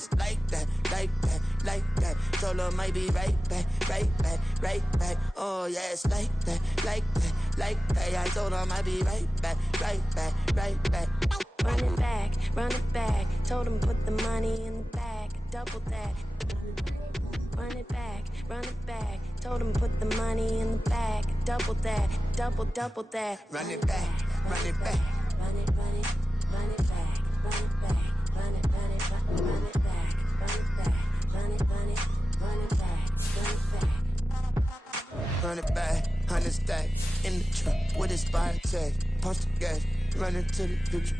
it's like that, like that, like that. Told her might be right back, right back, right back. Oh yeah, it's like that, like that, like that. I told her might be right back, right back, right back. Run it back, run it back. Told him put the money in the bag, double that. Run it back, run it back. Told him put the money in the bag, double that, double that. Run it back, run it back. Run it, run it, run it back, run it back, run it, run it, run it back, run it back, run it, run it, run it back, run it back. Run it back, 100 stack in the truck with his fire tag. Punch the gas, run into the future.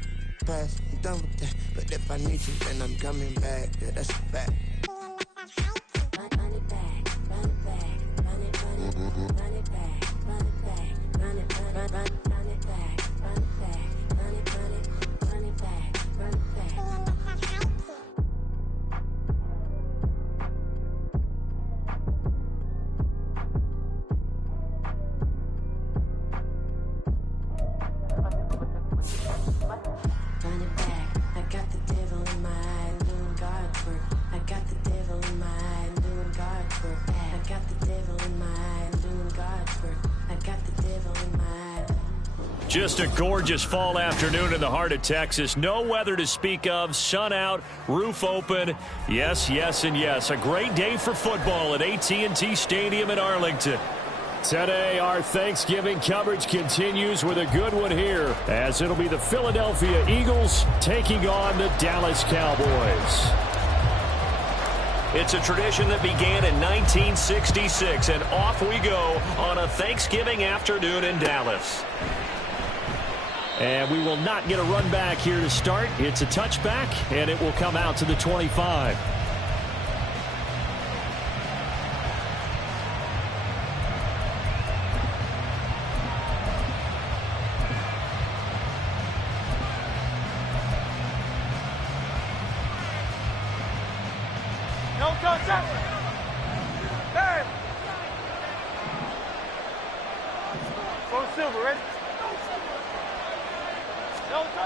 Past, I'm done with that. But if I need you, then I'm coming back. Yeah, that's a fact. Run it back, run it back, run it, run it, run it back, run it back, run it, run it back, run it back, run it, run it, run it back, run it back. Run it back, I got the devil in my eye, doing God's work. I got the devil in my eye, doing God's work. I got the devil in my eye, doing God's work. I got the devil in my eye. Just a gorgeous fall afternoon in the heart of Texas. No weather to speak of, sun out, roof open. Yes, yes, and yes. A great day for football at AT&T Stadium in Arlington. Today, our Thanksgiving coverage continues with a good one here, as it'll be the Philadelphia Eagles taking on the Dallas Cowboys. It's a tradition that began in 1966, and off we go on a Thanksgiving afternoon in Dallas. And we will not get a run back here to start. It's a touchback, and it will come out to the 25.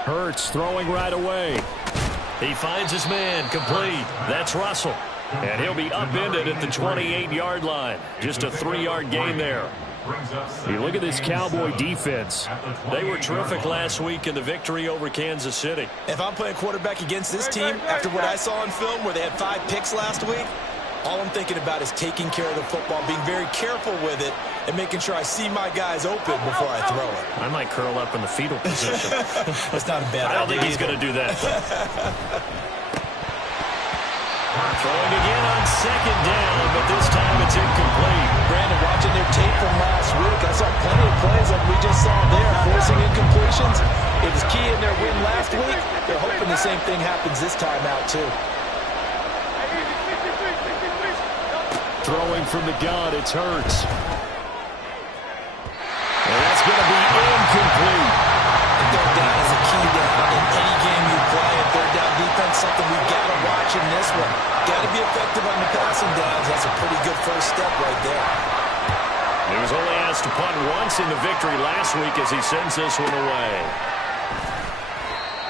Hurts throwing right away. He finds his man, complete. That's Russell. And he'll be upended at the 28-yard line. Just a 3-yard gain there. You look at this Cowboy defense. They were terrific last week in the victory over Kansas City. If I'm playing quarterback against this team, after what I saw on film where they had 5 picks last week, all I'm thinking about is taking care of the football, being very careful with it, and making sure I see my guys open before I throw it. I might curl up in the fetal position. That's not a bad idea. I don't think he's going to do that. Throwing again on second down, but this time it's incomplete. Brandon, watching their tape from last week, I saw plenty of plays like we just saw there, forcing incompletions. It was key in their win last week. They're hoping the same thing happens this time out, too. Throwing from the gun, it's Hurts. And that's going to be incomplete. And third down is a key down in any game you play. And third down defense, something we've got to watch in this one. Got to be effective on the passing downs. That's a pretty good first step right there. He was only asked to punt once in the victory last week as he sends this one away.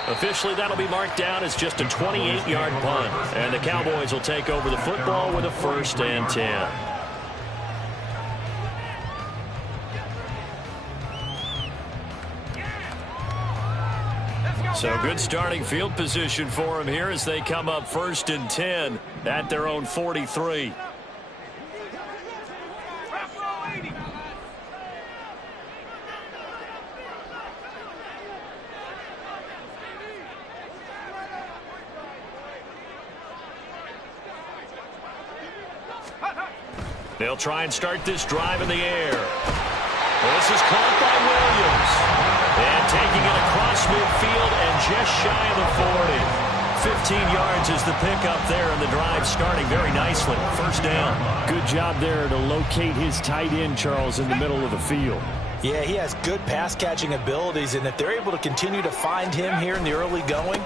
Officially, that'll be marked down as just a 28-yard punt. And the Cowboys will take over the football with a 1st and 10. So good starting field position for them here as they come up 1st and 10 at their own 43. They'll try and start this drive in the air. This is caught by Williams. And taking it across midfield and just shy of the 40. 15 yards is the pickup there, and the drive starting very nicely. 1st down. Good job there to locate his tight end, Charles, in the middle of the field. Yeah, he has good pass-catching abilities, and if they're able to continue to find him here in the early going,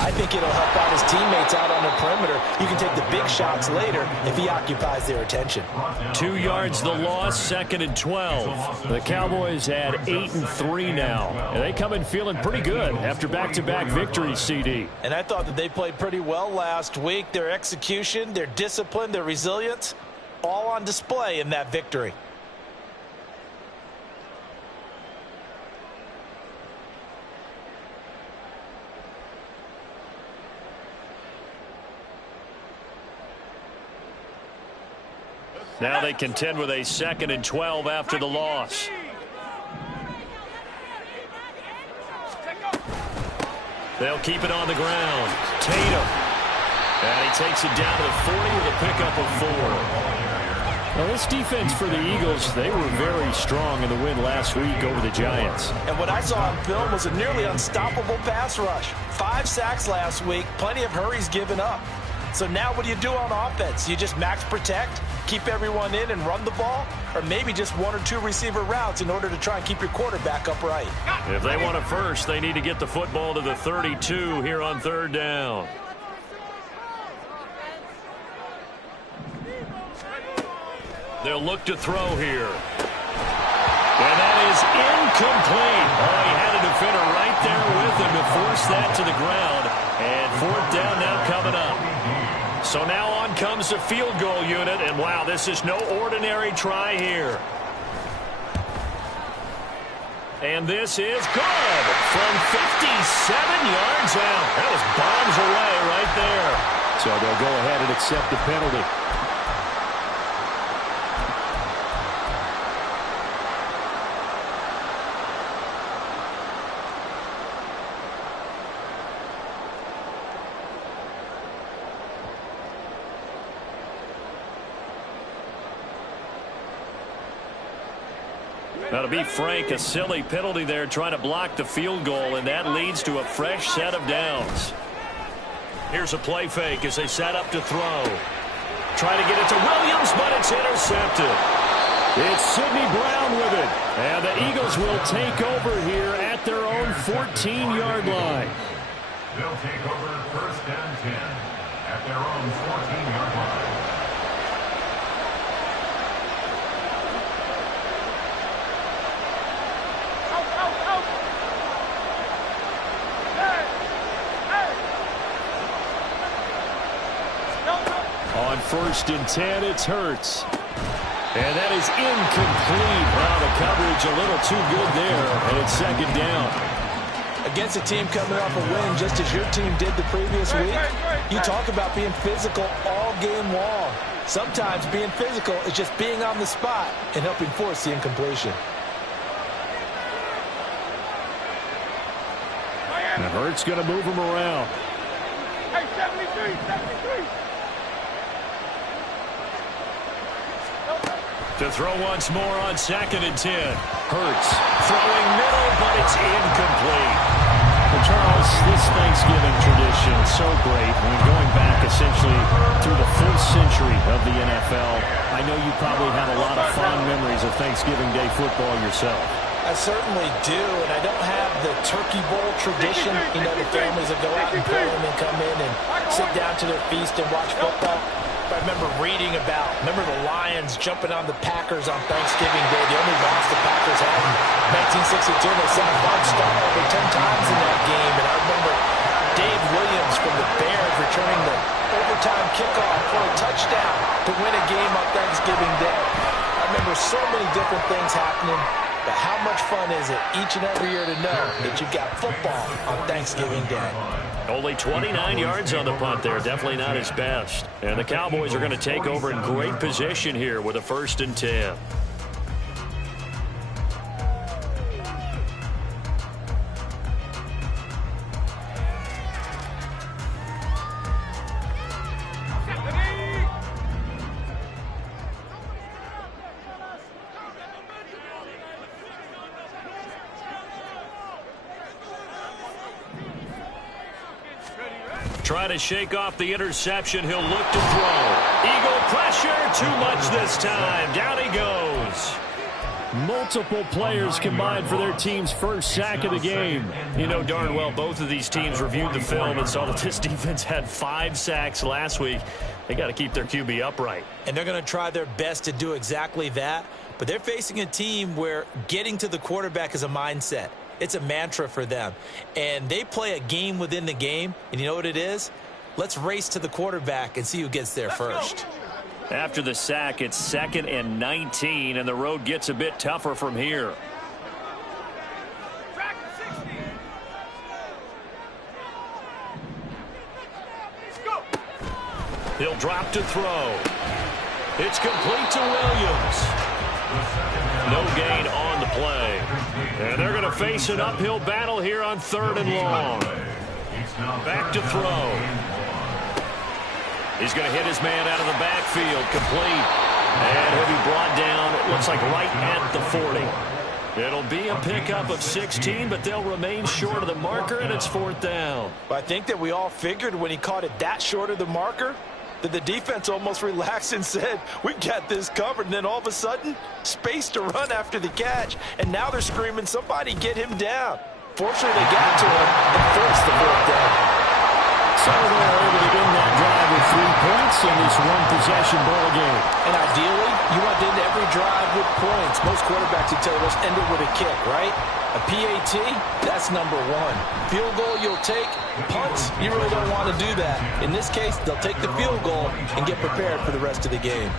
I think it'll help out his teammates out on the perimeter. You can take the big shots later if he occupies their attention. 2 yards the loss, 2nd and 12. The Cowboys at 8-3 now. And they come in feeling pretty good after back-to-back victories, CD. And I thought that they played pretty well last week. Their execution, their discipline, their resilience, all on display in that victory. Now they contend with a 2nd and 12 after the loss. They'll keep it on the ground. Tatum. And he takes it down to the 40 with a pickup of 4. Well, this defense for the Eagles, they were very strong in the win last week over the Giants. And what I saw on film was a nearly unstoppable pass rush. 5 sacks last week, plenty of hurries given up. So now what do you do on offense? You just max protect, keep everyone in and run the ball, or maybe just 1 or 2 receiver routes in order to try and keep your quarterback upright. If they want it first, they need to get the football to the 32 here on 3rd down. They'll look to throw here. And that is incomplete. Oh, he had a defender right there with him to force that to the ground. And 4th down now coming up. So now on comes the field goal unit. And, wow, this is no ordinary try here. And this is good from 57 yards out. That was bombs away right there. So they'll go ahead and accept the penalty. Now, to be frank, a silly penalty there trying to block the field goal, and that leads to a fresh set of downs. Here's a play fake as they set up to throw. Try to get it to Williams, but it's intercepted. It's Sidney Brown with it. And the Eagles will take over here at their own 14-yard line. They'll take over 1st and 10 at their own 14-yard line. On 1st and 10, it's Hurts. And that is incomplete. Wow, the coverage a little too good there, and it's 2nd down. Against a team coming off a win, just as your team did the previous week, you talk about being physical all game long. Sometimes being physical is just being on the spot and helping force the incompletion. And Hurts going to move him around. Hey, 73. To throw once more on 2nd and 10. Hurts throwing middle, but it's incomplete. Well, Charles, this Thanksgiving tradition is so great. When going back essentially through the full century of the NFL, I know you probably have a lot of fond memories of Thanksgiving Day football yourself. I certainly do, and I don't have the turkey bowl tradition. You know, the families that go out and pull them and come in and sit down to their feast and watch football. But I remember reading about, the Lions jumping on the Packers on Thanksgiving Day, the only loss the Packers had in 1962. They sent Bart Starr over 10 times in that game. And I remember Dave Williams from the Bears returning the overtime kickoff for a touchdown to win a game on Thanksgiving Day. I remember so many different things happening. But how much fun is it each and every year to know that you've got football on Thanksgiving Day? Only 29 yards on the punt there. Definitely not his best. And the Cowboys are going to take over in great position here with a 1st and 10. Trying to shake off the interception. He'll look to throw. Eagle pressure. Too much this time. Down he goes. Multiple players combined for their team's first sack of the game. You know darn well both of these teams reviewed the film and saw that this defense had 5 sacks last week. They got to keep their QB upright. And they're going to try their best to do exactly that. But they're facing a team where getting to the quarterback is a mindset. It's a mantra for them. And they play a game within the game. And you know what it is? Let's race to the quarterback and see who gets there first. After the sack, it's 2nd and 19, and the road gets a bit tougher from here. He'll drop to throw. It's complete to Williams. No gain on the play. And they're going to face an uphill battle here on 3rd and long. Back to throw. He's going to hit his man out of the backfield. Complete. And he'll be brought down, it looks like right at the 40. It'll be a pickup of 16, but they'll remain short of the marker, and it's 4th down. I think that we all figured when he caught it that short of the marker that the defense almost relaxed and said, we've got this covered. And then all of a sudden, space to run after the catch. And now they're screaming, somebody get him down. Fortunately, they got to him and forced the 4th down. So they're able to win that drive with 3 points in this one-possession ball game. And ideally, you want to end every drive with points. Most quarterbacks would tell you, let's end it with a kick, right? A PAT, that's number 1. Field goal you'll take. Punts, you really don't want to do that. In this case, they'll take the field goal and get prepared for the rest of the game.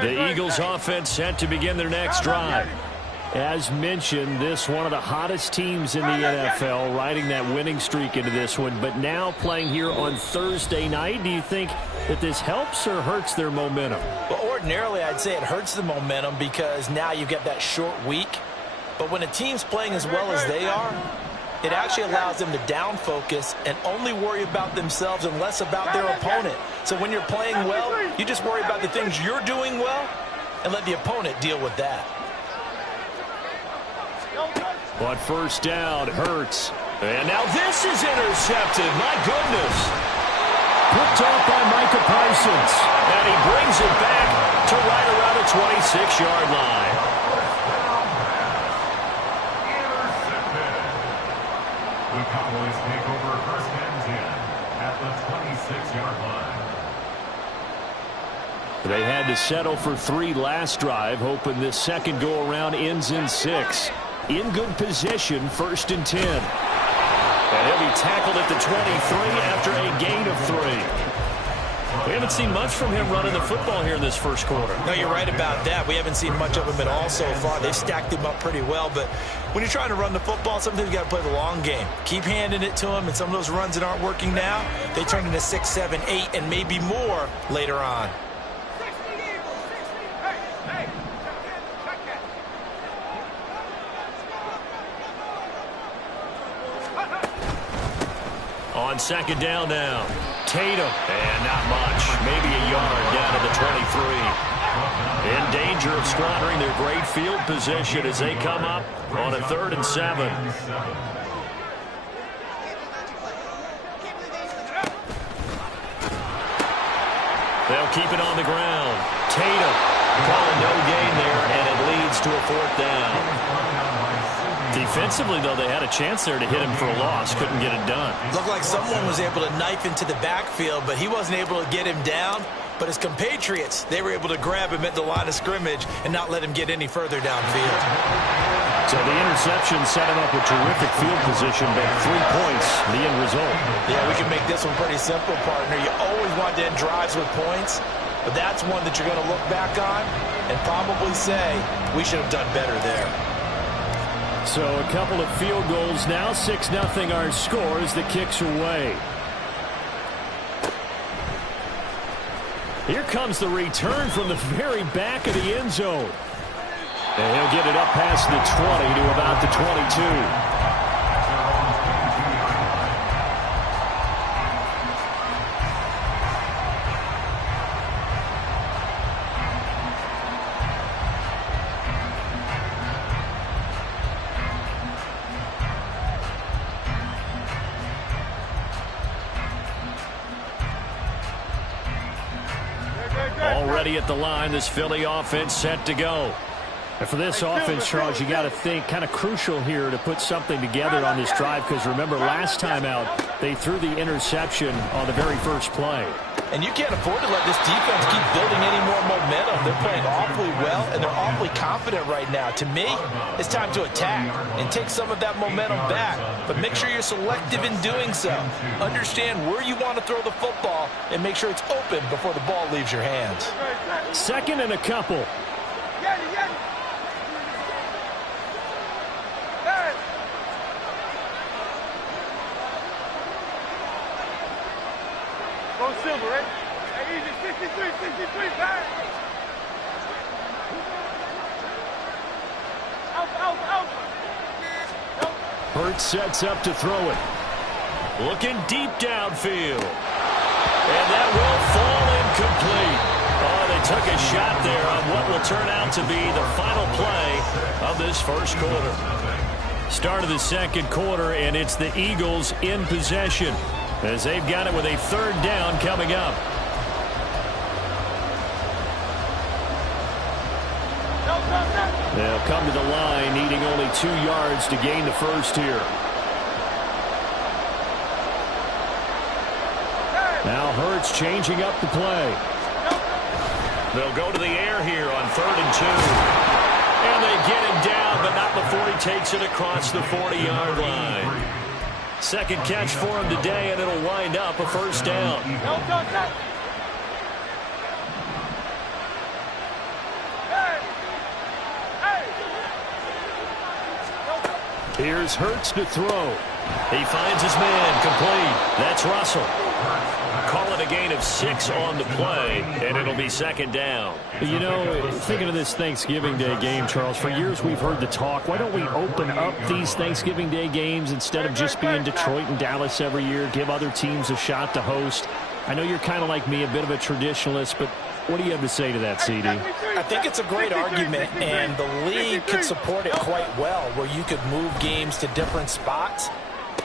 The Eagles offense set to begin their next drive. As mentioned, this one of the hottest teams in the NFL, riding that winning streak into this one, but now playing here on Thursday night. Do you think that this helps or hurts their momentum? Well, ordinarily, I'd say it hurts the momentum because now you get that short week. But when a team's playing as well as they are, it actually allows them to down focus and only worry about themselves and less about their opponent. So when you're playing well, you just worry about the things you're doing well and let the opponent deal with that. But 1st down, Hurts. And now this is intercepted. My goodness. Picked off by Micah Parsons. And he brings it back to right around the 26-yard line. The Cowboys take over 1st and 10 at the 26-yard line. They had to settle for 3 last drive, hoping this second go-around ends in 6. In good position, 1st and 10. And he'll be tackled at the 23 after a gain of 3. We haven't seen much from him running the football here in this first quarter. No, you're right about that. We haven't seen much of him at all so far. They've stacked him up pretty well, but when you're trying to run the football, sometimes you got to play the long game. Keep handing it to him, and some of those runs that aren't working now, they turn into 6, 7, 8, and maybe more later on. On 2nd down now, Tatum, and not much, maybe a yard down to the 23. In danger of squandering their great field position as they come up on a 3rd and 7. They'll keep it on the ground. Tatum calling no gain there, and it leads to a 4th down. Defensively, though, they had a chance there to hit him for a loss. Couldn't get it done. Looked like someone was able to knife into the backfield, but he wasn't able to get him down. But his compatriots, they were able to grab him at the line of scrimmage and not let him get any further downfield. So the interception set him up with terrific field position, but 3 points, the end result. Yeah, we can make this one pretty simple, partner. You always want to end drives with points, but that's one that you're going to look back on and probably say, we should have done better there. So a couple of field goals now, 6-0 our score as the kick's away. Here comes the return from the very back of the end zone. And he'll get it up past the 20 to about the 22. Already at the line, this Philly offense set to go. And for this offense, Charles, you got to think kind of crucial here to put something together on this drive, because remember last time out they threw the interception on the very first play. And you can't afford to let this defense keep building any more momentum. They're playing awfully well, and they're awfully confident right now. To me, it's time to attack and take some of that momentum back. But make sure you're selective in doing so. Understand where you want to throw the football and make sure it's open before the ball leaves your hands. Second and a couple. Go silver, right? Hey, easy, 63, back. Out. Hurts sets up to throw it. Looking deep downfield. And that will fall incomplete. Oh, they took a shot there on what will turn out to be the final play of this first quarter. Start of the second quarter, and it's the Eagles in possession, as they've got it with a third down coming up. They'll come to the line, needing only 2 yards to gain the first here. Now Hurts changing up the play. They'll go to the air here on 3rd and 2. And they get him down, but not before he takes it across the 40-yard line. Second catch for him today, and it'll wind up a first down. Here's Hurts to throw. He finds his man complete. That's Russell. Call it a gain of 6 on the play, and it'll be second down. You know, thinking of this Thanksgiving Day game, Charles, for years we've heard the talk, why don't we open up these Thanksgiving Day games instead of just being Detroit and Dallas every year, give other teams a shot to host? I know you're kind of like me, a bit of a traditionalist, but what do you have to say to that, CD? I think it's a great argument, and the league could support it quite well, where you could move games to different spots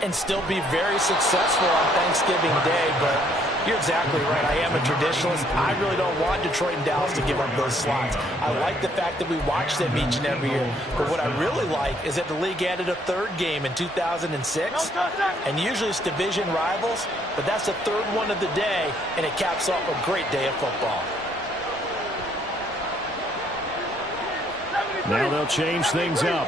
and still be very successful on Thanksgiving Day. But you're exactly right. I am a traditionalist. I really don't want Detroit and Dallas to give up those slots. I like the fact that we watch them each and every year. But what I really like is that the league added a third game in 2006. And usually it's division rivals, but that's the third one of the day, and it caps off a great day of football. Now they'll change things up.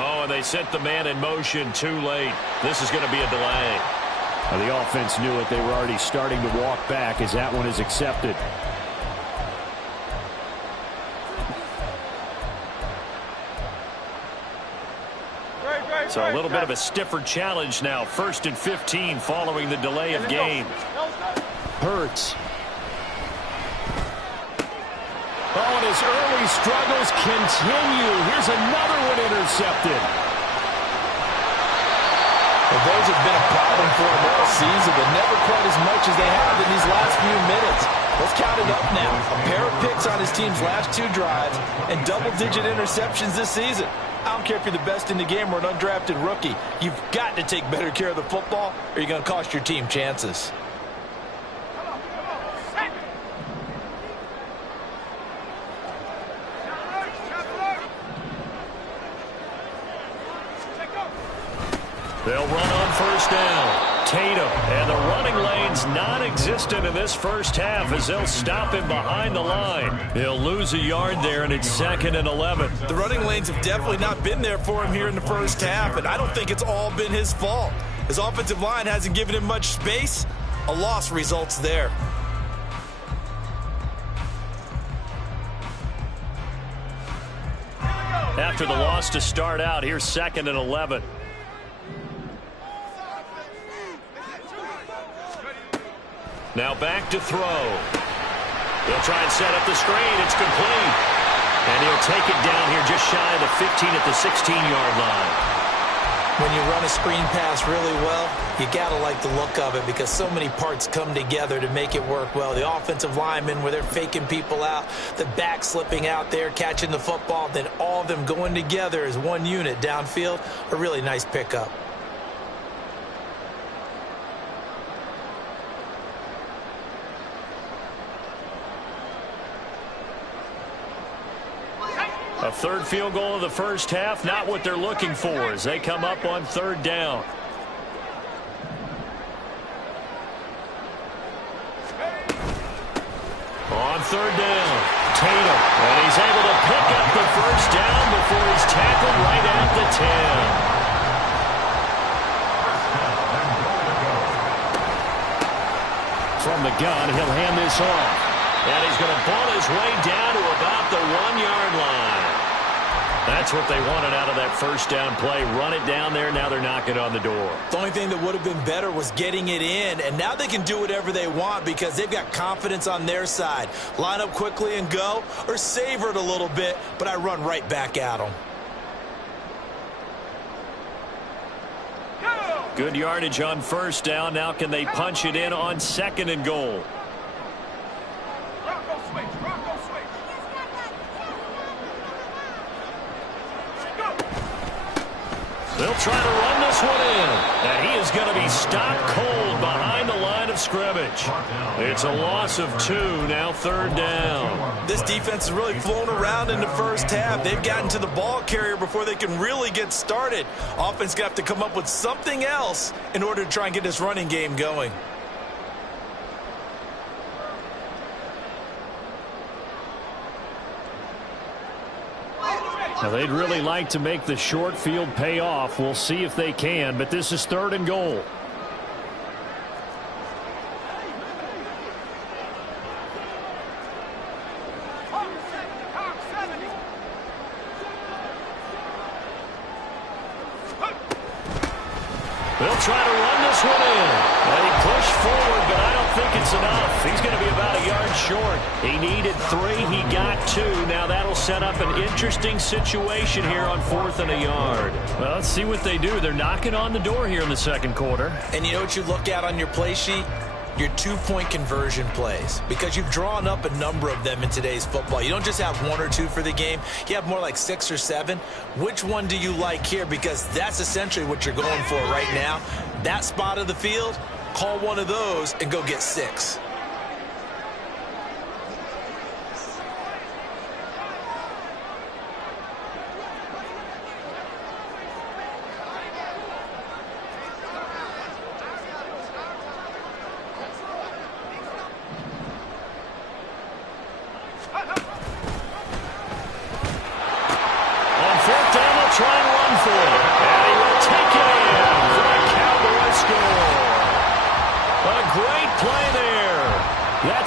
Oh, and they sent the man in motion too late. This is going to be a delay. Well, the offense knew it. They were already starting to walk back as that one is accepted. So a little bit of a stiffer challenge now. 1st and 15 following the delay of game. Hurts. Oh, and his early struggles continue. Here's another one intercepted. Well, those have been a problem for him all season, but never quite as much as they have in these last few minutes. Let's count it up now. A pair of picks on his team's last 2 drives and double-digit interceptions this season. I don't care if you're the best in the game or an undrafted rookie. You've got to take better care of the football, or you're going to cost your team chances. They'll run on first down. Tatum, and the running lane's non-existent in this first half as they'll stop him behind the line. He'll lose a yard there, and it's 2nd and 11. The running lanes have definitely not been there for him here in the first half, and I don't think it's all been his fault. His offensive line hasn't given him much space. A loss results there. After the loss to start out, here's 2nd and 11. Now back to throw. He'll try and set up the screen. It's complete. And he'll take it down here just shy of the 15 at the 16-yard line. When you run a screen pass really well, you got to like the look of it because so many parts come together to make it work well. The offensive linemen, where they're faking people out, the back slipping out there, catching the football, then all of them going together as one unit downfield, a really nice pickup. A third field goal of the first half, not what they're looking for as they come up on third down. On third down, Tatum, and he's able to pick up the first down before he's tackled right at the 10. From the gun, he'll hand this off. And he's going to ball his way down to about the 1-yard line. That's what they wanted out of that first down play. Run it down there. Now they're knocking on the door. The only thing that would have been better was getting it in. And now they can do whatever they want because they've got confidence on their side. Line up quickly and go, or savor it a little bit, but I run right back at them. Good yardage on first down. Now can they punch it in on second and goal? They'll try to run this one in. And he is going to be stopped cold behind the line of scrimmage. It's a loss of 2, now third down. This defense is really flown around in the first half. They've gotten to the ball carrier before they can really get started. Offense going to have to come up with something else in order to try and get this running game going. Now, they'd really like to make the short field pay off. We'll see if they can, but this is third and goal. They'll try to run this one in. And he pushed forward, but I don't think it's enough. He's going to be about a yard short. He needed 3. He got 2. Now that'll set up an interesting situation here on 4th and a yard. Well, let's see what they do. They're knocking on the door here in the second quarter. And you know what you look at on your play sheet? Your 2-point conversion plays, because you've drawn up a number of them in today's football. You don't just have 1 or 2 for the game. You have more like 6 or 7. Which one do you like here? Because that's essentially what you're going for right now. That spot of the field, call one of those and go get 6.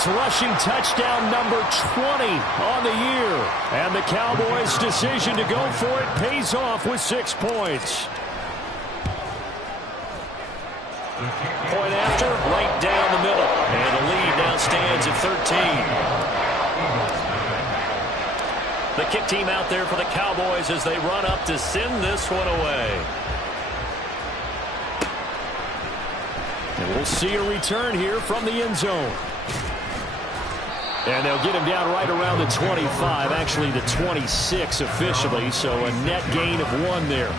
Rushing touchdown number 20 on the year. And the Cowboys' decision to go for it pays off with 6 points. Point after, right down the middle. And the lead now stands at 13. The kick team out there for the Cowboys as they run up to send this one away. And we'll see a return here from the end zone. And they'll get him down right around the 25, actually the 26 officially, so a net gain of 1 there.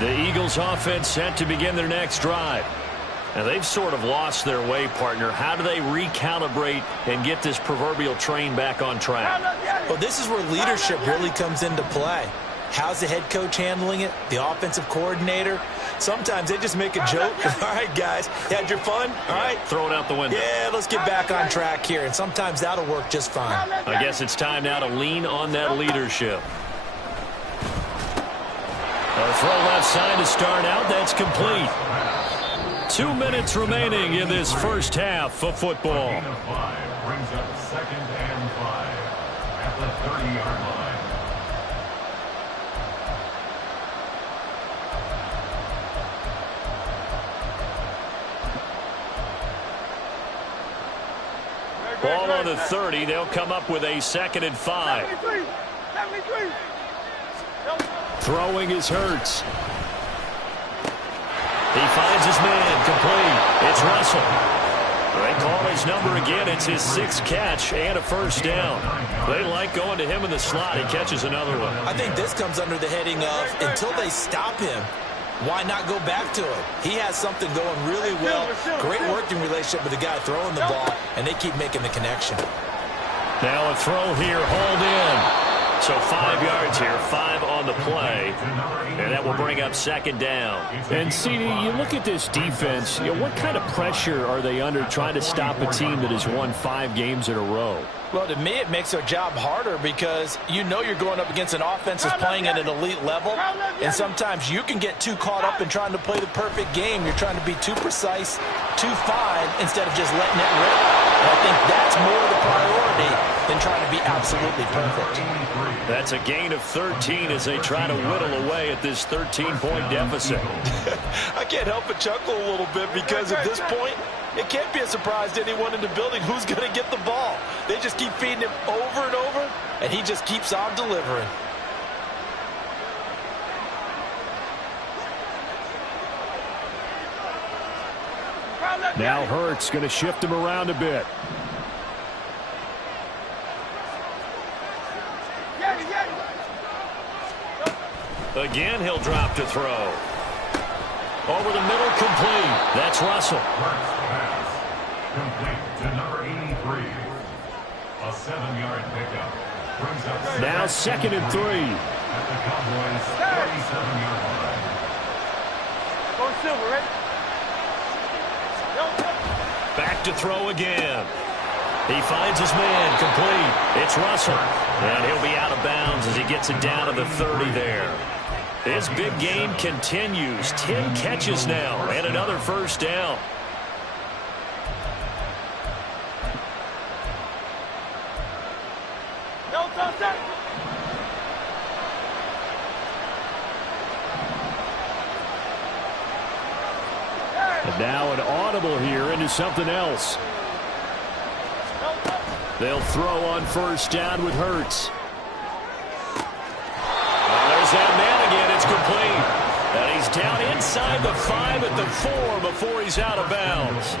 The Eagles offense set to begin their next drive. Now they've sort of lost their way, partner. How do they recalibrate and get this proverbial train back on track? Well, this is where leadership really comes into play. How's the head coach handling it? The offensive coordinator? Sometimes they just make a joke. All right, guys, you had your fun? All right. Throw it out the window. Yeah, let's get back on track here. And sometimes that'll work just fine. I guess it's time now to lean on that leadership. A throw left side to start out. That's complete. 2 minutes remaining in this first half of football. Brings up 2nd and 5 at the 30-yard line. of the 30. They'll come up with a 2nd and 5. 73. Throwing is Hurts. He finds his man, complete. It's Russell. They call his number again. It's his 6th catch and a first down. They like going to him in the slot. He catches another one. I think this comes under the heading of until they stop him, why not go back to him? He has something going really well. Great working relationship with the guy throwing the ball, and they keep making the connection. Now a throw here, hauled in. So 5 yards here, 5 on the play, and that will bring up 2nd down. And, CD, you look at this defense, what kind of pressure are they under trying to stop a team that has won 5 games in a row? Well, to me, it makes their job harder because you know you're going up against an offense that's playing at an elite level, and sometimes you can get too caught up in trying to play the perfect game. You're trying to be too precise, too fine, instead of just letting it rip. And I think that's more the priority than trying to be absolutely perfect. That's a gain of 13 as they try to whittle away at this 13-point deficit. I can't help but chuckle a little bit because at this point, it can't be a surprise to anyone in the building who's going to get the ball. They just keep feeding him over and over, and he just keeps on delivering. Now Hurts going to shift him around a bit. Again, he'll drop to throw. Over the middle, complete. That's Russell. Pass. Complete to number 83. A 7-yard pickup. Brings up Now 2nd and 3. At the Cowboys' 37-yard line. Go Silver, right? Back to throw again. He finds his man, complete. It's Russell. And he'll be out of bounds as he gets it down to the 30 there. His big game continues. 10 catches now and another first down. And now an audible here into something else. They'll throw on first down with Hurts. There's that man again. It's complete. And he's down inside the 5 at the 4 before he's out of bounds.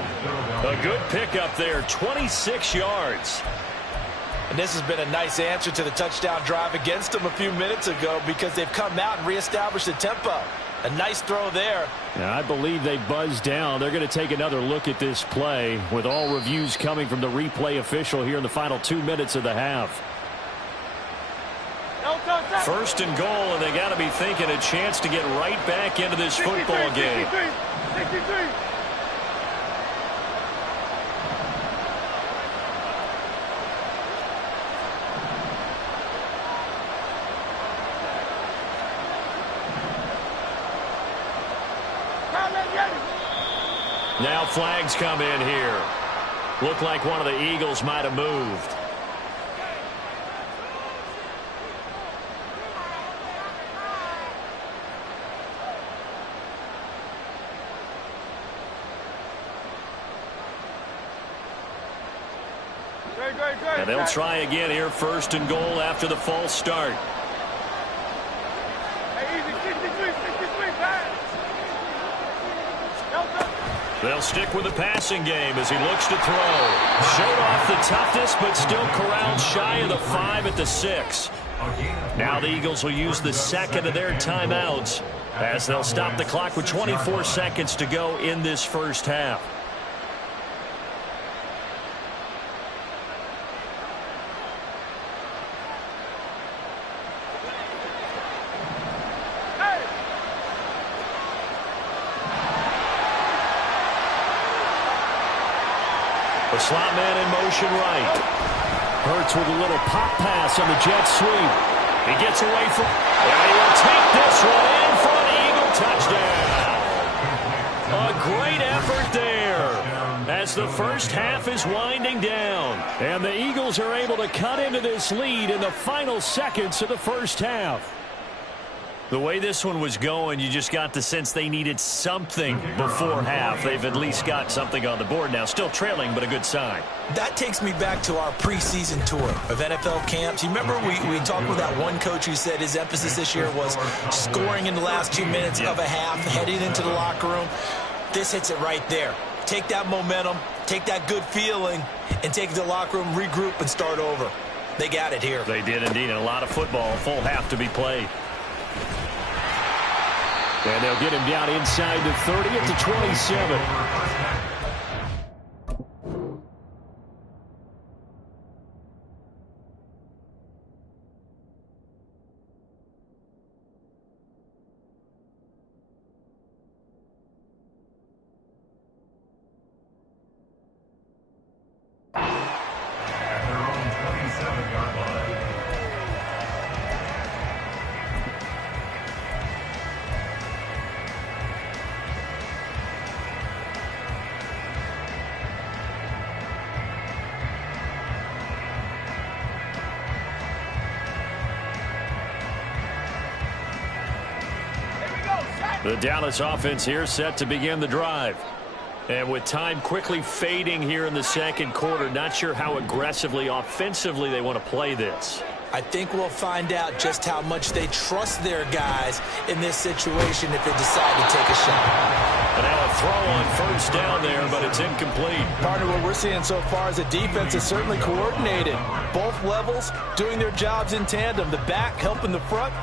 A good pickup there, 26 yards. And this has been a nice answer to the touchdown drive against them a few minutes ago because they've come out and reestablished the tempo. A nice throw there. Now, I believe they buzzed down. They're going to take another look at this play with all reviews coming from the replay official here in the final 2 minutes of the half. 1st and goal, and they got to be thinking a chance to get right back into this football game. 63. Now flags come in here. Looked like one of the Eagles might have moved. And they'll try again here, 1st and goal after the false start. They'll stick with the passing game as he looks to throw. Showed off the toughness, but still corralled shy of the 5 at the 6. Now the Eagles will use the 2nd of their timeouts as they'll stop the clock with 24 seconds to go in this first half. The slot man in motion right. Hurts with a little pop pass on the jet sweep. He gets away from, and he will take this one in for an Eagle touchdown. A great effort there as the first half is winding down. And the Eagles are able to cut into this lead in the final seconds of the first half. The way this one was going, you just got the sense they needed something before half. They've at least got something on the board now. Still trailing, but a good sign. That takes me back to our preseason tour of NFL camps. You remember we talked with that one coach who said his emphasis this year was scoring in the last 2 minutes of a half, heading into the locker room. This hits it right there. Take that momentum, take that good feeling, and take it to the locker room, regroup, and start over. They got it here. They did indeed, and a lot of football, a full half to be played. And they'll get him down inside the 30 at the 27. The Dallas offense here set to begin the drive. And with time quickly fading here in the second quarter, not sure how aggressively, offensively they want to play this. I think we'll find out just how much they trust their guys in this situation if they decide to take a shot. And now a throw on first down there, but it's incomplete. Partner, what we're seeing so far is the defense is certainly coordinated. Both levels doing their jobs in tandem. The back helping the front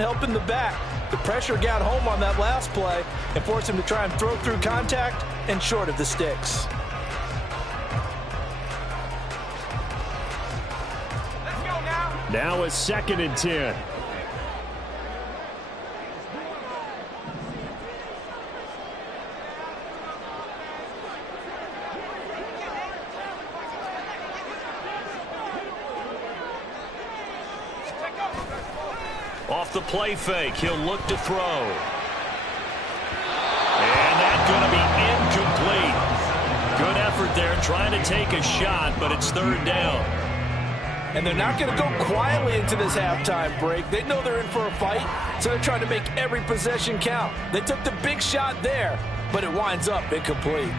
helping the back. The pressure got home on that last play and forced him to try and throw through contact and short of the sticks. Now a 2nd and 10. Off the play fake, he'll look to throw. And that's going to be incomplete. Good effort there, trying to take a shot, but it's 3rd down. And they're not going to go quietly into this halftime break. They know they're in for a fight, so they're trying to make every possession count. They took the big shot there, but it winds up incomplete.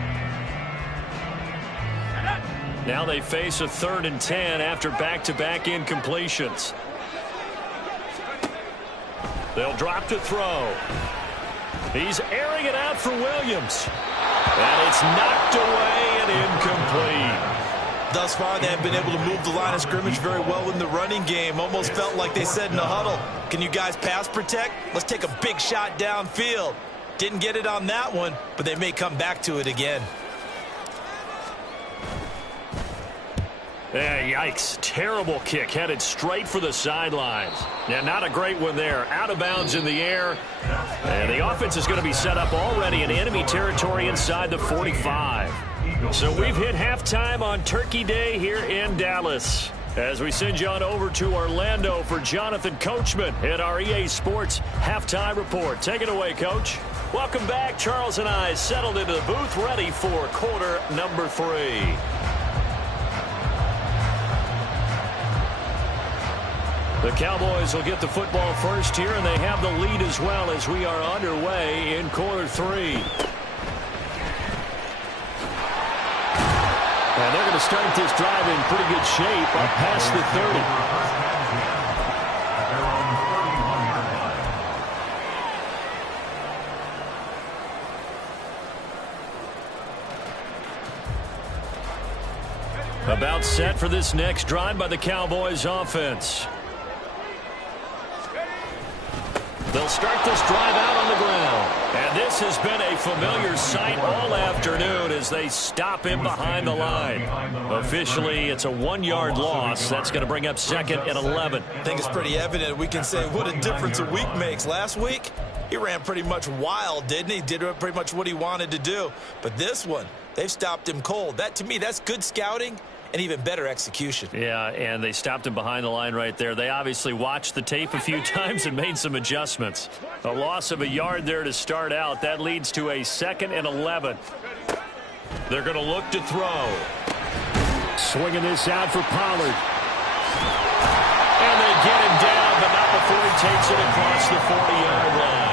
Now they face a 3rd and 10 after back-to-back incompletions. They'll drop to throw. He's airing it out for Williams. And it's knocked away and incomplete. Thus far, they have been able to move the line of scrimmage very well in the running game. Almost felt like they said in the huddle, can you guys pass protect? Let's take a big shot downfield. Didn't get it on that one, but they may come back to it again. Yeah, yikes. Terrible kick. Headed straight for the sidelines. Yeah, not a great one there. Out of bounds in the air. And the offense is going to be set up already in enemy territory inside the 45. So we've hit halftime on Turkey Day here in Dallas. As we send you on over to Orlando for Jonathan Coachman at our EA Sports Halftime Report. Take it away, Coach. Welcome back. Charles and I settled into the booth ready for quarter number 3. The Cowboys will get the football first here, and they have the lead as well as we are underway in quarter 3. And they're going to start this drive in pretty good shape up past the 30. About set for this next drive by the Cowboys offense. They'll start this drive out on the ground. And this has been a familiar sight all afternoon as they stop him behind the line. Officially, it's a 1-yard loss. That's going to bring up 2nd and 11. I think it's pretty evident. We can say what a difference a week makes. Last week, he ran pretty much wild, didn't he? Did pretty much what he wanted to do. But this one, they've stopped him cold. That, to me, that's good scouting and even better execution. Yeah, and they stopped him behind the line right there. They obviously watched the tape a few times and made some adjustments. A loss of a yard there to start out. That leads to a 2nd and 11. They're going to look to throw. Swinging this out for Pollard. And they get him down, but not before he takes a it across the 40-yard line.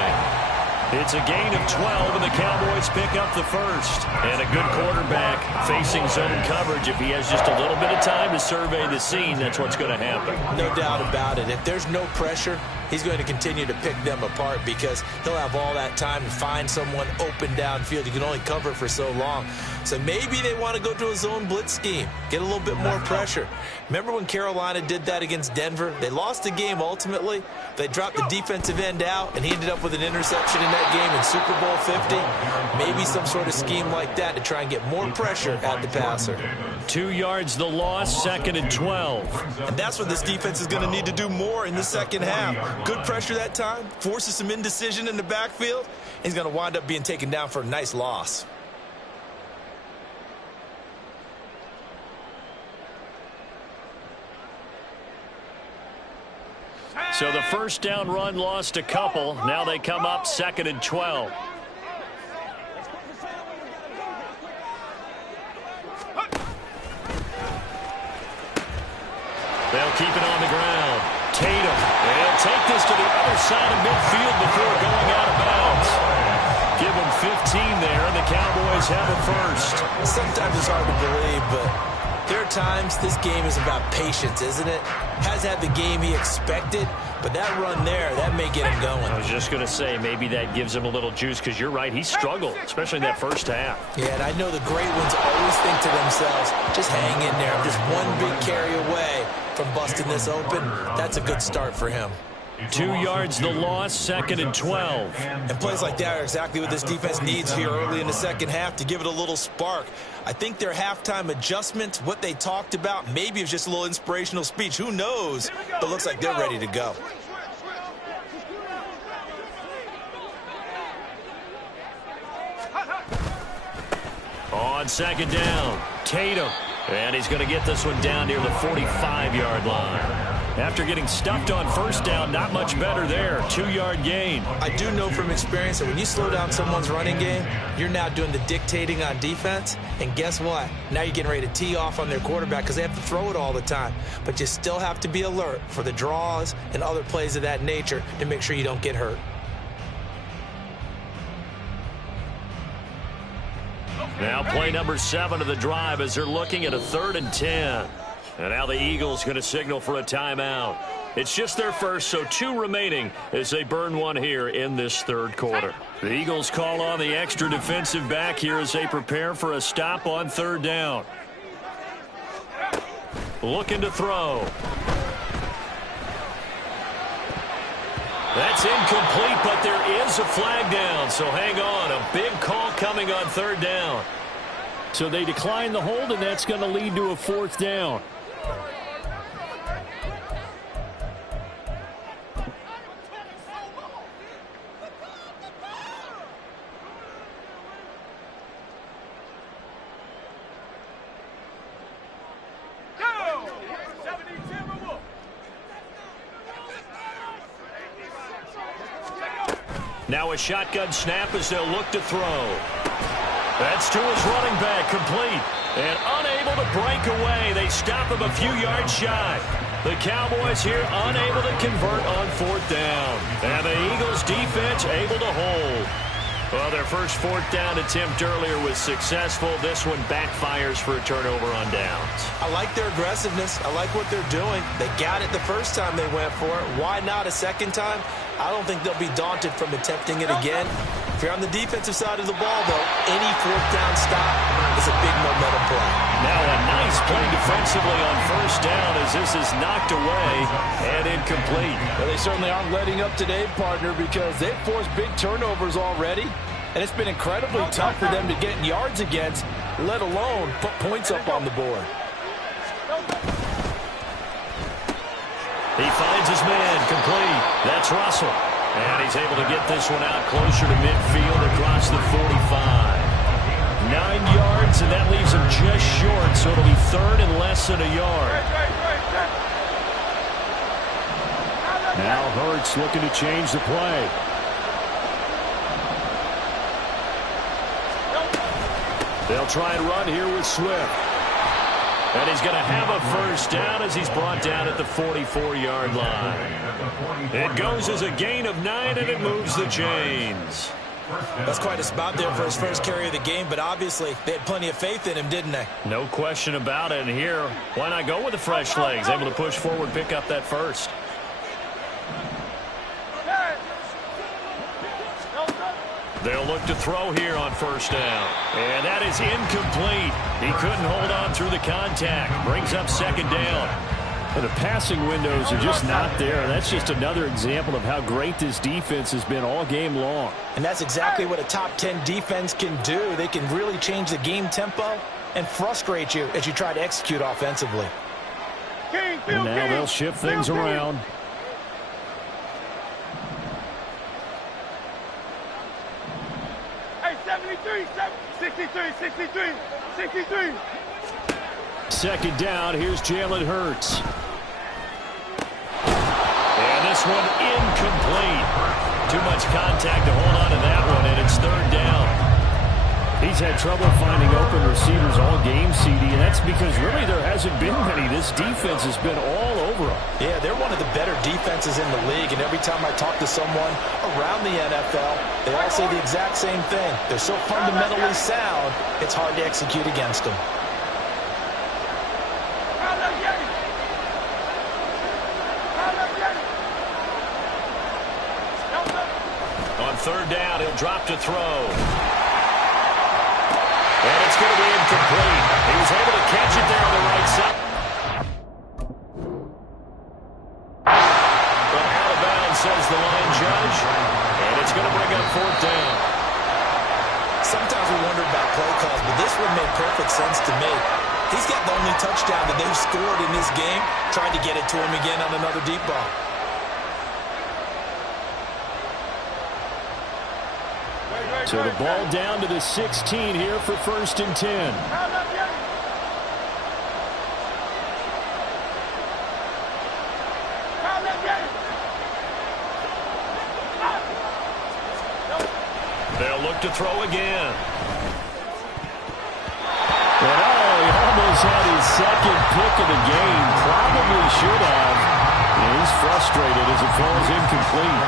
It's a gain of 12, and the Cowboys pick up the first. And a good quarterback facing zone coverage. If he has just a little bit of time to survey the scene, that's what's going to happen. No doubt about it. If there's no pressure, he's going to continue to pick them apart because he'll have all that time to find someone open downfield. You can only cover for so long. So maybe they want to go to a zone blitz scheme, get a little bit more pressure. Remember when Carolina did that against Denver? They lost the game ultimately. They dropped the defensive end out, and he ended up with an interception in that game in Super Bowl 50. Maybe some sort of scheme like that to try and get more pressure at the passer. 2 yards the loss, 2nd and 12. And that's what this defense is going to need to do more in the second half. Good pressure that time, forces some indecision in the backfield. He's going to wind up being taken down for a nice loss. So the first down run lost a couple. Now they come up 2nd and 12. They'll keep it on the ground. Tatum. They'll take this to the other side of midfield before going out of bounds. Give them 15 there, and the Cowboys have it first. Sometimes it's hard to believe, but there are times this game is about patience, isn't it? Has had the game he expected, but that run there, that may get him going. I was just going to say, maybe that gives him a little juice, because you're right, he struggled, especially in that first half. Yeah, and I know the great ones always think to themselves, just hang in there. I'm just one big carry away from busting this open. That's a good start for him. 2 yards the loss, 2nd and 12. And plays like that are exactly what this defense needs here early in the second half to give it a little spark. I think their halftime adjustment, what they talked about, maybe it was just a little inspirational speech. Who knows? But looks like they're ready to go. On 2nd down, Tatum. And he's going to get this one down near the 45-yard line. After getting stuffed on first down, not much better there. 2-yard gain. I do know from experience that when you slow down someone's running game, you're now doing the dictating on defense. And guess what? Now you're getting ready to tee off on their quarterback because they have to throw it all the time. But you still have to be alert for the draws and other plays of that nature to make sure you don't get hurt. Now play number 7 of the drive as they're looking at a 3rd and 10. And now the Eagles going to signal for a timeout. It's just their first, so 2 remaining as they burn one here in this 3rd quarter. The Eagles call on the extra defensive back here as they prepare for a stop on 3rd down. Looking to throw. That's incomplete, but there is a flag down, so hang on. A big call coming on 3rd down. So they decline the hold, and that's going to lead to a 4th down. Now a shotgun snap as they'll look to throw. That's to his running back, complete. And unable to break away. They stop him a few yards shy. The Cowboys here unable to convert on 4th down. And the Eagles defense able to hold. Well, their first 4th down attempt earlier was successful. This one backfires for a turnover on downs. I like their aggressiveness. I like what they're doing. They got it the first time they went for it. Why not a second time? I don't think they'll be daunted from attempting it again. If you're on the defensive side of the ball, though, any 4th down stop is a big momentum play. Now a nice play defensively on 1st down as this is knocked away and incomplete. Well, they certainly aren't letting up today, partner, because they've forced big turnovers already. And it's been incredibly tough for them to get yards against, let alone put points up on the board. He finds his man, complete. That's Russell. And he's able to get this one out closer to midfield across the 45. 9 yards, and that leaves him just short, so it'll be 3rd and less than a yard. Now Hurts looking to change the play. They'll try and run here with Swift. And he's going to have a first down as he's brought down at the 44-yard line. It goes as a gain of 9, and it moves the chains. That's quite a spot there for his first carry of the game, but obviously they had plenty of faith in him, didn't they? No question about it. And here, why not go with the fresh legs? Able to push forward, pick up that first. They'll look to throw here on first down. And that is incomplete. He couldn't hold on through the contact. Brings up second down. And the passing windows are just not there. That's just another example of how great this defense has been all game long. And that's exactly what a top 10 defense can do. They can really change the game tempo and frustrate you as you try to execute offensively. And now they'll shift things around. Hey, 73, 63. Second down, here's Jalen Hurts. And this one incomplete. Too much contact to hold on to that one, and it's third down. He's had trouble finding open receivers all game, CD, and that's because really there hasn't been many. This defense has been all over them. Yeah, they're one of the better defenses in the league, and every time I talk to someone around the NFL, they all say the exact same thing. They're so fundamentally sound, it's hard to execute against them. On third down, he'll drop to throw. And it's going to be incomplete. He was able to catch it there on the right side. But out of bounds, says the line judge. And it's going to bring up fourth down. Sometimes we wonder about play calls, but this one made perfect sense to me. He's got the only touchdown that they've scored in this game. Tried to get it to him again on another deep ball. So the ball down to the 16 here for first and 10. They'll look to throw again. And he almost had his second pick of the game. Probably should have. And he's frustrated as it falls incomplete.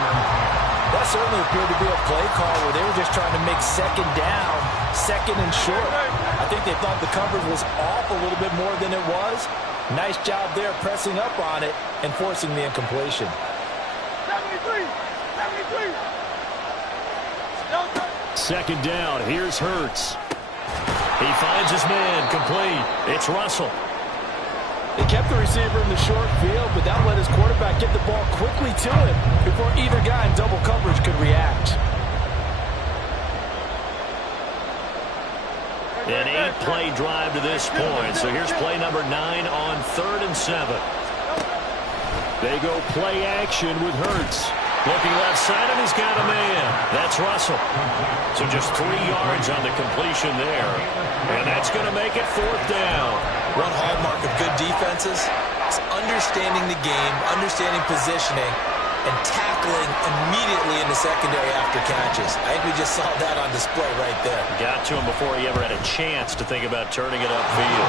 That certainly appeared to be a play call where they were just trying to make second down, second and short. I think they thought the coverage was off a little bit more than it was. Nice job there pressing up on it and forcing the incompletion. 73. Second down, here's Hurts. He finds his man, complete. It's Russell. They kept the receiver in the short field, but that let his quarterback get the ball quickly to him before either guy in double coverage could react. An 8-play drive to this point. So here's play number 9 on 3rd and 7. They go play action with Hurts. Looking left side, and he's got a man. That's Russell. So just 3 yards on the completion there. And that's going to make it fourth down. One hallmark of good defenses is understanding the game, understanding positioning, and tackling immediately in the secondary after catches. I think we just saw that on display right there. Got to him before he ever had a chance to think about turning it upfield.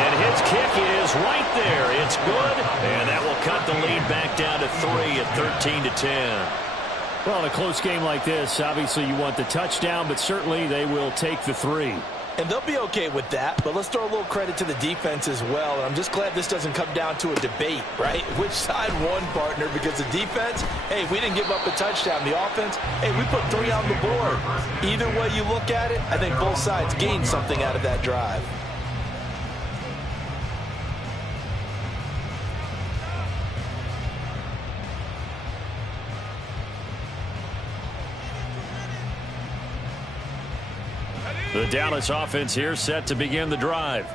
And his kick is right there. It's good, and that will cut the lead back down to 3 at 13-10. Well, in a close game like this, obviously you want the touchdown, but certainly they will take the 3. And they'll be okay with that, but let's throw a little credit to the defense as well. And I'm just glad this doesn't come down to a debate, right? Which side won, partner? Because the defense, hey, we didn't give up a touchdown. The offense, hey, we put 3 on the board. Either way you look at it, I think both sides gained something out of that drive. The Dallas offense here set to begin the drive.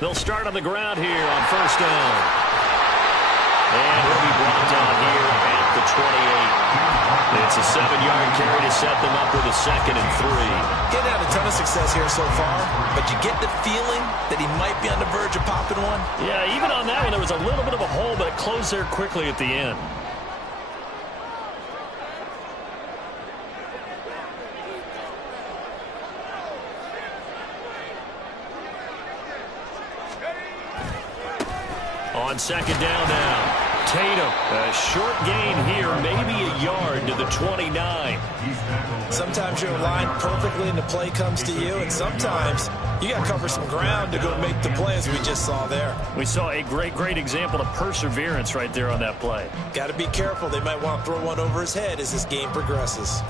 They'll start on the ground here on first down. And he'll be brought down here at the 28. It's a 7-yard carry to set them up with a 2nd and 3. Getting had a ton of success here so far, but you get the feeling that he might be on the verge of popping one. Yeah, even on that one, there was a little bit of a hole, but it closed there quickly at the end. On 2nd down now. Tatum, a short gain here, maybe a yard to the 29. Sometimes you're aligned perfectly and the play comes to you, and sometimes you got to cover some ground to go make the play, as we just saw there. We saw a great example of perseverance right there on that play. Got to be careful. They might want to throw one over his head as this game progresses.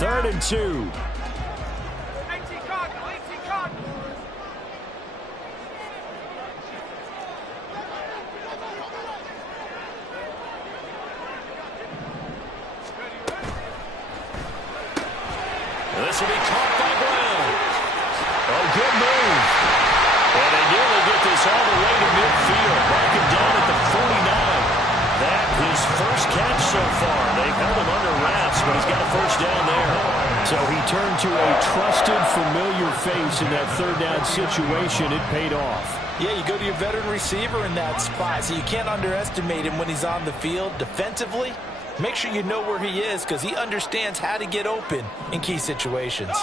Third and 2. 18 card, 18 card. This will be caught by Brown. Oh, good move. And they nearly get this all the way to midfield. Mark him down at the 49. That his first catch so far. They've held him under wraps, but he's got a first down there. So he turned to a trusted, familiar face in that 3rd down situation. It paid off. Yeah, you go to your veteran receiver in that spot, so you can't underestimate him when he's on the field defensively. Make sure you know where he is, because he understands how to get open in key situations.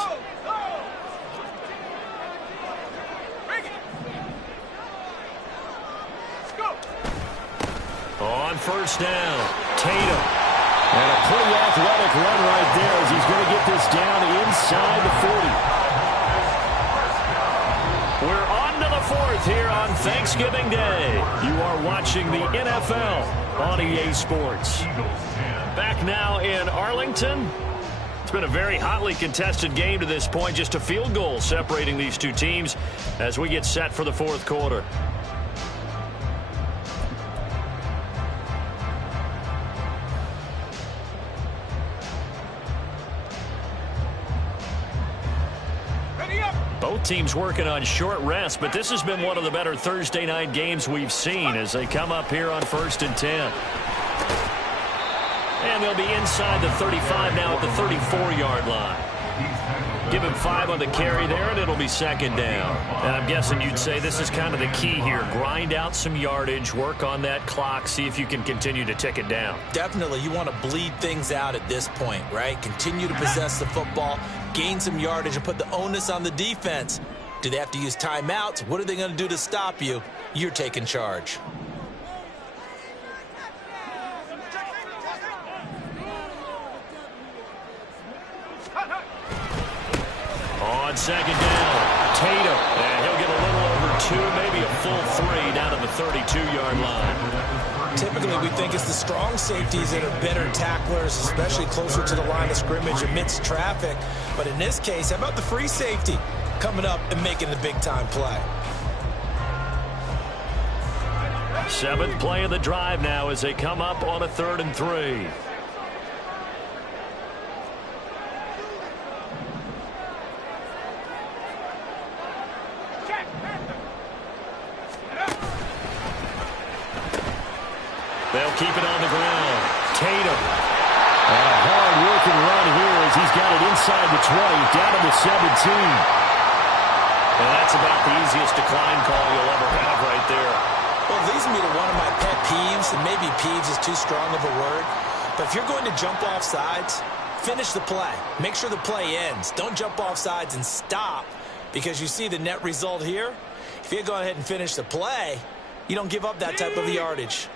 On 1st down, Tatum. And a pretty athletic run right there as he's going to get this down inside the 40. We're on to the 4th here on Thanksgiving Day. You are watching the NFL on EA Sports. Back now in Arlington. It's been a very hotly contested game to this point. Just a field goal separating these two teams as we get set for the 4th quarter. Both teams working on short rest, but this has been one of the better Thursday night games we've seen as they come up here on 1st and 10. And they'll be inside the 35 now at the 34-yard line. Give him 5 on the carry there, and it'll be 2nd down. And I'm guessing you'd say this is kind of the key here. Grind out some yardage, work on that clock, see if you can continue to tick it down. Definitely, you want to bleed things out at this point, right? Continue to possess the football, gain some yardage, and put the onus on the defense. Do they have to use timeouts? What are they going to do to stop you? You're taking charge. On 2nd down, Tatum. And he'll get a little over 2, maybe a full 3 down to the 32-yard line. Typically, we think it's the strong safeties that are better tacklers, especially closer to the line of scrimmage amidst traffic. But in this case, how about the free safety coming up and making the big-time play? 7th play of the drive now as they come up on a 3rd and 3. They'll keep it on the ground. Tatum. And a hard-working run here as he's got it inside the 20, down to the 17. And that's about the easiest decline call you'll ever have right there. Well, it leads me to one of my pet peeves, and maybe peeves is too strong of a word. But if you're going to jump off sides, finish the play. Make sure the play ends. Don't jump off sides and stop, because you see the net result here. If you go ahead and finish the play, you don't give up that type of yardage.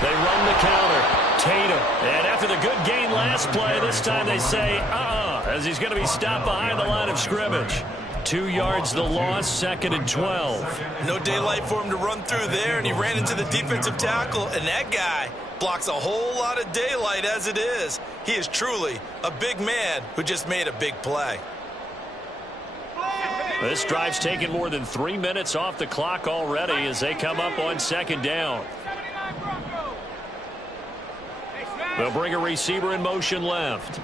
They run the counter. Tatum. And after the good gain last play, this time they say, as he's going to be stopped behind the line of scrimmage. 2 yards the loss, 2nd and 12. No daylight for him to run through there, and he ran into the defensive tackle, and that guy blocks a whole lot of daylight as it is. He is truly a big man who just made a big play. This drive's taken more than 3 minutes off the clock already as they come up on second down. They'll bring a receiver in motion left.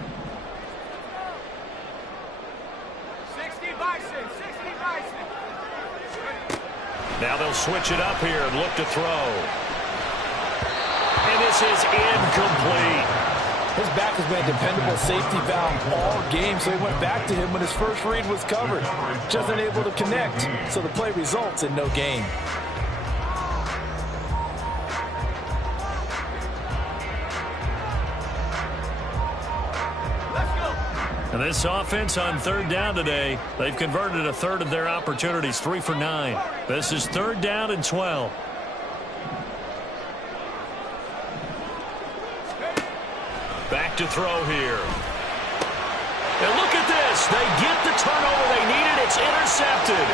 60 Bison. Now they'll switch it up here and look to throw. And this is incomplete. His back has been a dependable safety valve all game, so he went back to him when his first read was covered. Just unable to connect, so the play results in no gain. And this offense on third down today, they've converted a third of their opportunities, 3 for 9. This is third down and 12. Back to throw here. And look at this. They get the turnover they needed. It's intercepted.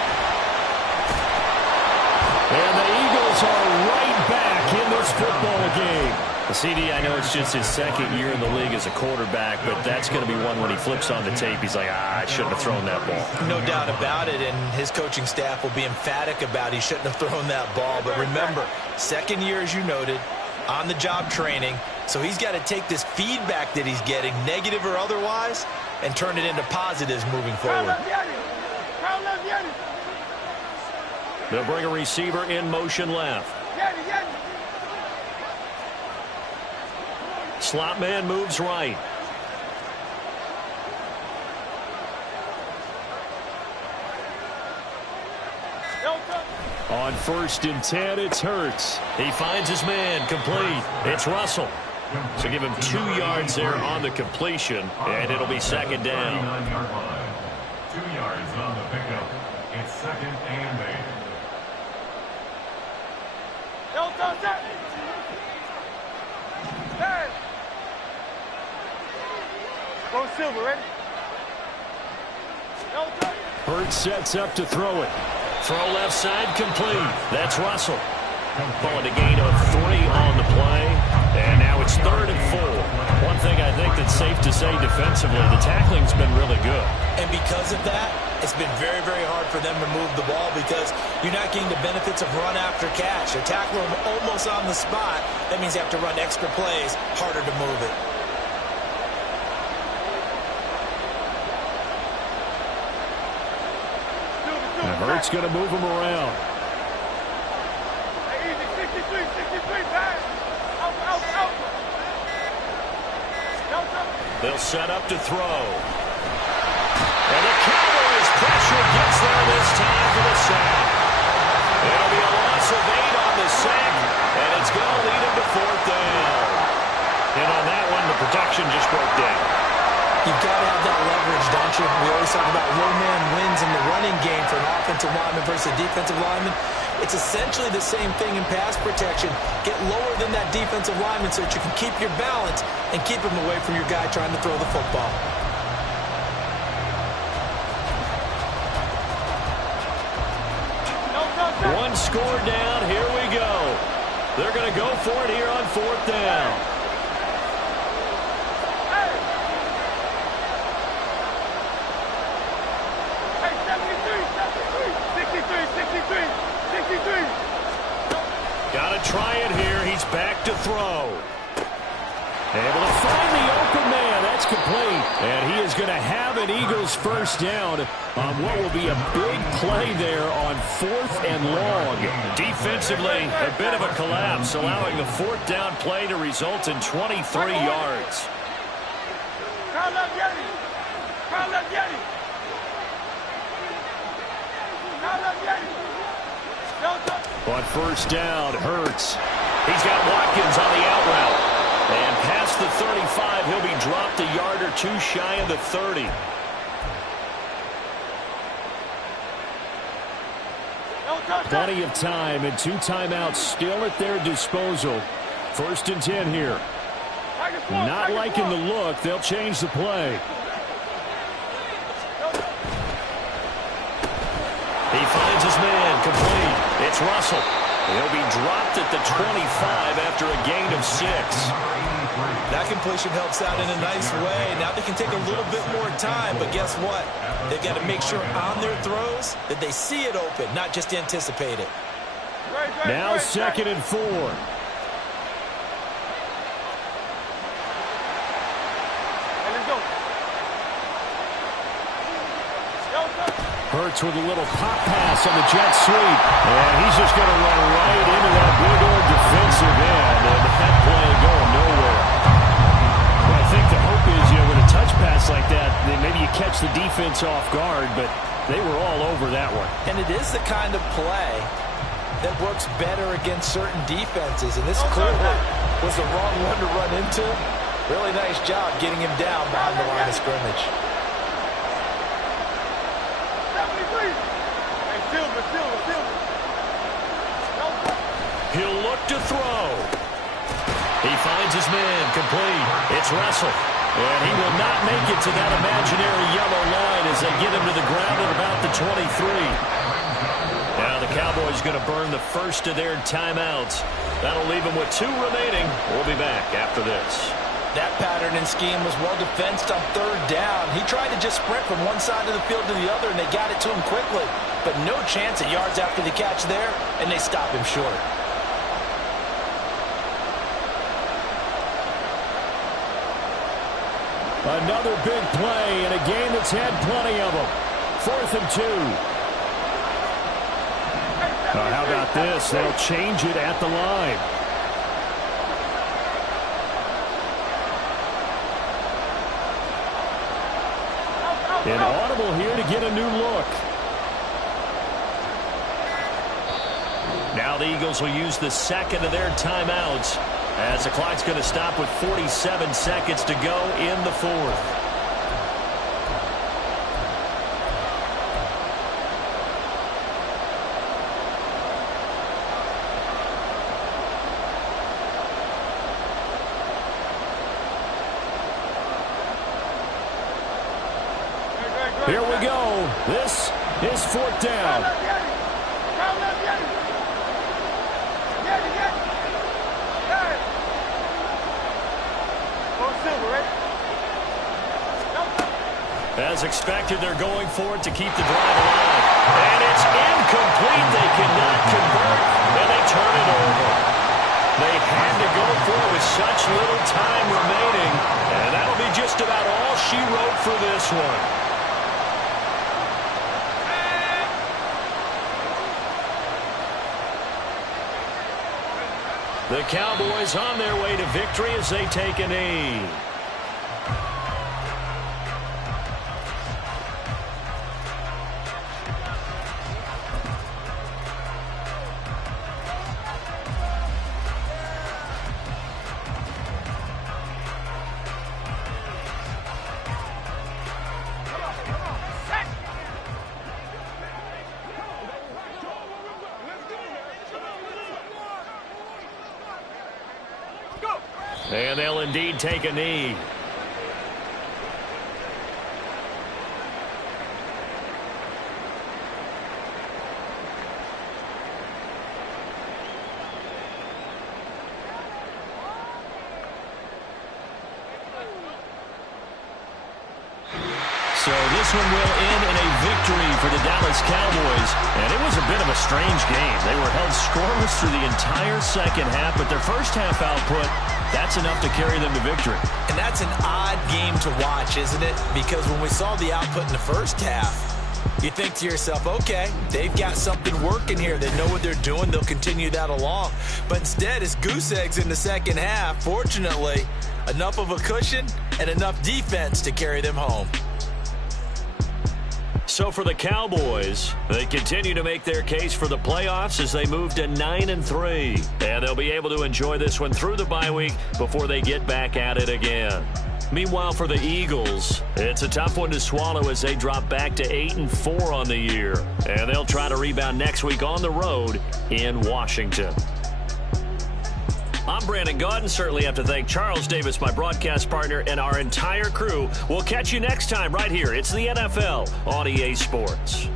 And the Eagles are right back in this football game. The CD, I know it's just his second year in the league as a quarterback, but that's going to be one when he flips on the tape. He's like, I shouldn't have thrown that ball. No doubt about it, and his coaching staff will be emphatic about he shouldn't have thrown that ball. But remember, second year, as you noted, on-the-job training, so he's got to take this feedback that he's getting, negative or otherwise, and turn it into positives moving forward. They'll bring a receiver in motion left. Slot man moves right. On 1st and 10, it's Hurts. He finds his man, complete. It's Russell. So give him 2 yards there on the completion, and it'll be second down. 2 yards on the pickup. It's second and 8. Go Silver, ready? Hurts sets up to throw it. Throw left side, complete. That's Russell. Calling a gain of 3 on the play. And now it's 3rd and 4. One thing I think that's safe to say defensively, the tackling's been really good. And because of that, it's been very, very hard for them to move the ball because you're not getting the benefits of run after catch. They're tackling them almost on the spot. That means you have to run extra plays, harder to move it. And Hurts going to move him around. Hey, easy, 63, pass. Out. They'll set up to throw. And the Cowboys pressure gets there this time for the sack. It'll be a loss of 8 on the sack, and it's going to lead him to 4th down. And on that one, the protection just broke down. You've got to have that leverage, don't you? We always talk about low man wins in the running game for an offensive lineman versus a defensive lineman. It's essentially the same thing in pass protection. Get lower than that defensive lineman so that you can keep your balance and keep him away from your guy trying to throw the football. One score down. Here we go. They're going to go for it here on 4th down. Got to try it here. He's back to throw. Able to find the open man. That's complete. And he is going to have an Eagles first down on what will be a big play there on 4th and long. Defensively, a bit of a collapse, allowing the 4th down play to result in 23 yards. On 1st down, Hurts. He's got Watkins on the out route. And past the 35, he'll be dropped a yard or 2 shy of the 30. Plenty of time and 2 timeouts still at their disposal. 1st and 10 here. Not liking the look. They'll change the play. He finds his man, complete. It's Russell. He'll be dropped at the 25 after a gain of 6. That completion helps out in a nice way. Now they can take a little bit more time, but guess what? They've got to make sure on their throws that they see it open, not just anticipate it. Now 2nd and 4. Hurts with a little pop pass on the jet sweep. And he's just going to run right into that big old defensive end. And that play going nowhere. Well, I think the hope is, with a touch pass like that, maybe you catch the defense off guard, but they were all over that one. And it is the kind of play that works better against certain defenses. And this clearly was the wrong one to run into. Really nice job getting him down behind the line of scrimmage. He'll look to throw. He finds his man complete. It's Russell. And he will not make it to that imaginary yellow line as they get him to the ground at about the 23. Now the Cowboys going to burn the first of their timeouts. That'll leave them with 2 remaining. We'll be back after this. That pattern and scheme was well defensed on 3rd down. He tried to just sprint from one side of the field to the other, and they got it to him quickly. But no chance at yards after the catch there, and they stop him short. Another big play in a game that's had plenty of them. 4th and 2. How about this? They'll change it at the line. Inaudible here to get a new look. Now the Eagles will use the 2nd of their timeouts as the clock's going to stop with 47 seconds to go in the 4th. Here we go. This is 4th down. As expected, they're going for it to keep the drive alive. And it's incomplete. They cannot convert, and they turn it over. They had to go for it with such little time remaining, and that'll be just about all she wrote for this one. The Cowboys on their way to victory as they take a knee. And they'll indeed take a knee. So this one will end in a victory for the Dallas Cowboys. And it was a bit of a strange game. They were held scoreless through the entire second half, but their first half output, that's enough to carry them to victory. And that's an odd game to watch, isn't it? Because when we saw the output in the first half, you think to yourself, okay, they've got something working here. They know what they're doing. They'll continue that along. But instead, it's goose eggs in the second half. Fortunately, enough of a cushion and enough defense to carry them home. So for the Cowboys, they continue to make their case for the playoffs as they move to 9-3. And they'll be able to enjoy this one through the bye week before they get back at it again. Meanwhile, for the Eagles, it's a tough one to swallow as they drop back to 8-4 on the year. And they'll try to rebound next week on the road in Washington. I'm Brandon Gaudin. Certainly have to thank Charles Davis, my broadcast partner, and our entire crew. We'll catch you next time right here. It's the NFL on EA Sports.